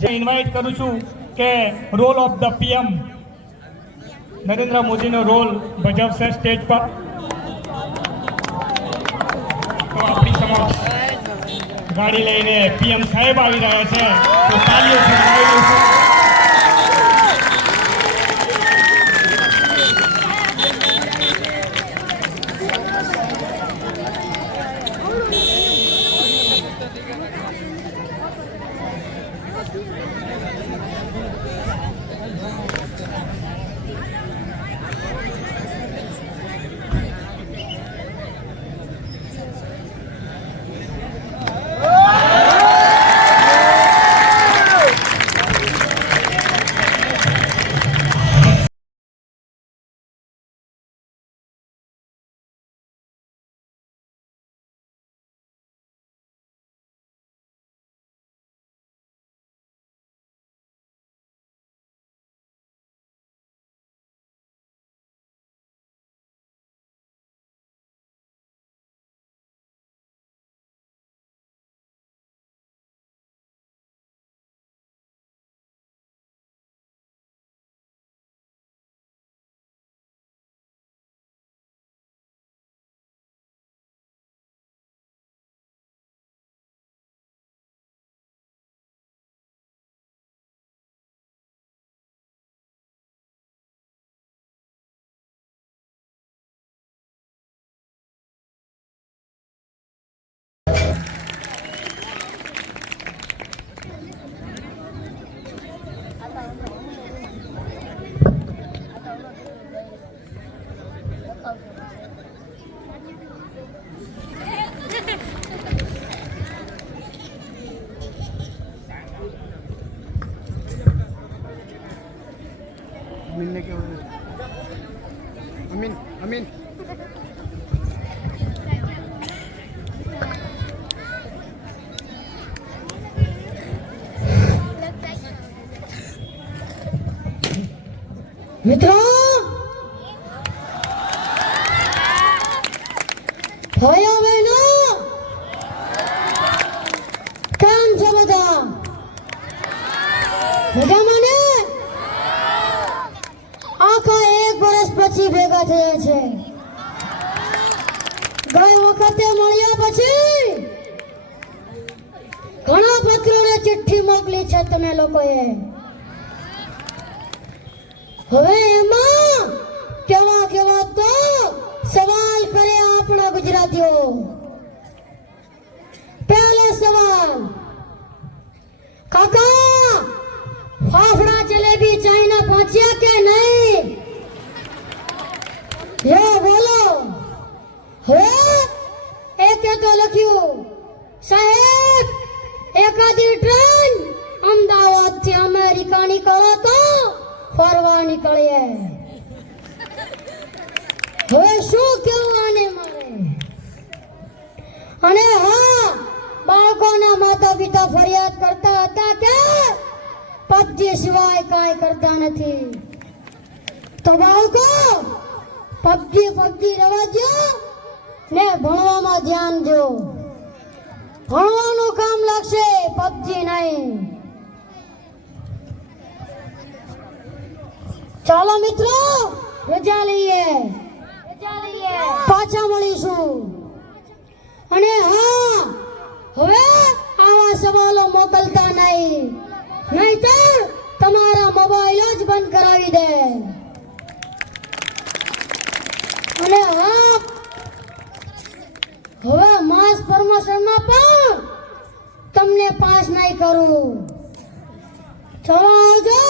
જે ઇન્વાઇટ કરું છું કે role of the PM Narendra મોદીનો રોલ ભજવશે સ્ટેજ પર. તો આપણી સમક્ષ ગાડી લઈને પીએમ સાહેબ આવી રહ્યા છે. તો તાલીઓ ફરમાવી દઈશું. अमीन ने क्या अमीन अमीन મિત્રો ભાઈઓ પછી ભેગા થયા છે. ગઈ વખતે મળ્યા પછી ઘણા પત્રોને ચિઠ્ઠી મોકલી છે તમે લોકોએ. હવે એમાં કેવા કેવા તો સવાલ કરે આપણા ગુજરાતીઓ. પહેલો સવાલ, કાકા, ફાફડા જલેબી ચાઇના પહોંચ્યા કે નહીં યો બોલો. હવે એકે તો લખ્યું. સાહેબ, એકાદી ટ્રેન અમદાવાદથી અમેરિકા નીકળો તો ફરવા નીકળીએ હવે શું કેવું આને મારે? અને હા, બાળકોના માતા પિતા ફરિયાદ કરતા હતા કે પબજી સિવાય કાંઈ કરતા નથી. તો બાળકો પબજી પબજી રવા દો ને ભણવામાં ધ્યાન દો. ભણવાનું કામ લાગશે પબજી નહીં. ચાલો મિત્રો, રજા લઈએ. પાછા મળીશું. અને હા, હવે આવા સવાલો મોકલતા નહીં. નહીતર તમારા મોબાઈલ જ બંધ કરાવી દે. અને હવે માસ પ્રમોશનમાં પણ તમને પાસ નહીં કરું. ચલો આવજો.